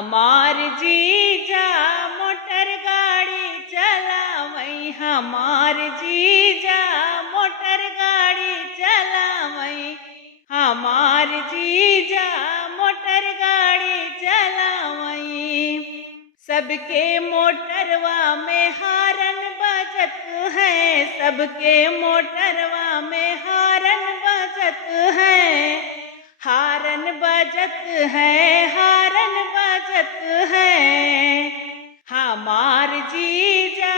हमार जीजा मोटर गाड़ी चलावई, हमार जीजा मोटर गाड़ी चलावई, हमार जीजा मोटर गाड़ी चलावई। सबके मोटरवा में हारन बजत है, सबके मोटरवा में हारन बजत है, हारन बजत है, हारन बजत है। हमार जीजा,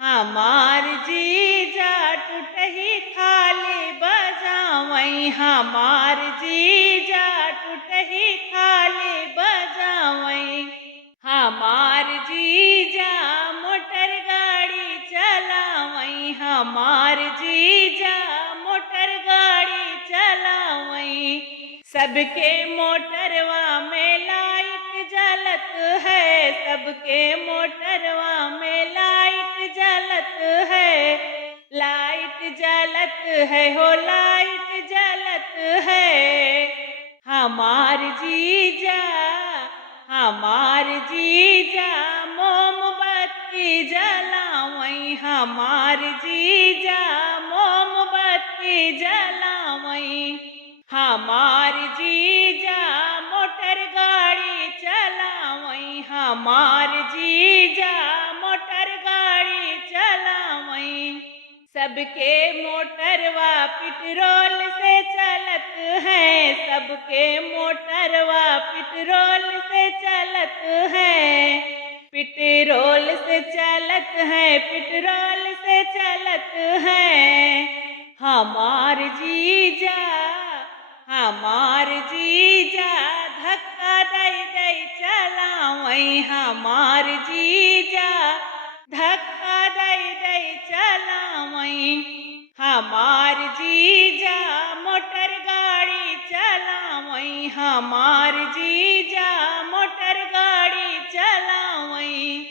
हमार जीजा टूटही थाली बजावई, हमार जीजा टूटही थाली बजावई, हमार जीजा मोटर गाड़ी चलावई, हमार जीजा मोटर गाड़ी चलावई। सबके मोटरवा में लाइट जलत है, सबके मोटरवा में लाइट जलत है, लाइट जलत है हो लाइट जलत है। हमार जीजा, हमार जीजा मोमबत्ती जलावई, हमार जीजा मोमबत्ती जलावई, हमार जीजा मोटर गाड़ी चलावई, हमार जीजा मोटर गाड़ी चलावई। सबके मोटरवा पेट्रोल से चलत है, सबके मोटरवा पेट्रोल से चलत है, पेट्रोल से चलत है, पेट्रोल से चलत है। हमार जीजा, हमार जीजा धक्का दई दई चलावई, हमार जीजा धक्का दई दई चलावई, हमार जीजा मोटर गाड़ी चलावई, हमार जीजा मोटर गाड़ी चलावई।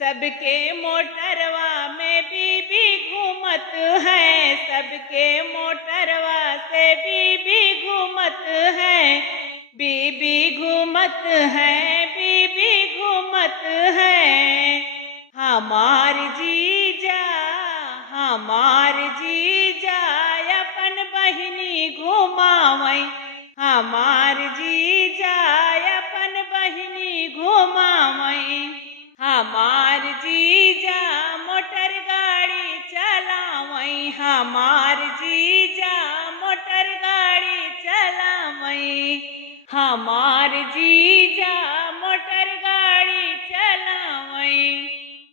सबके मोटरवा में बीबी घूमत है, सबके मोटरवा से बीबी घूमत है, बीबी घूमत है, बीबी घूमत है। हमार जीजा, हमार जीजा अपन बहिनी घुमावई, हमार जीजा अपन बहिनी घुमावई, हमार जीजा मोटर गाड़ी चलावई, हमार जीजा मोटर गाड़ी चलावई, हमार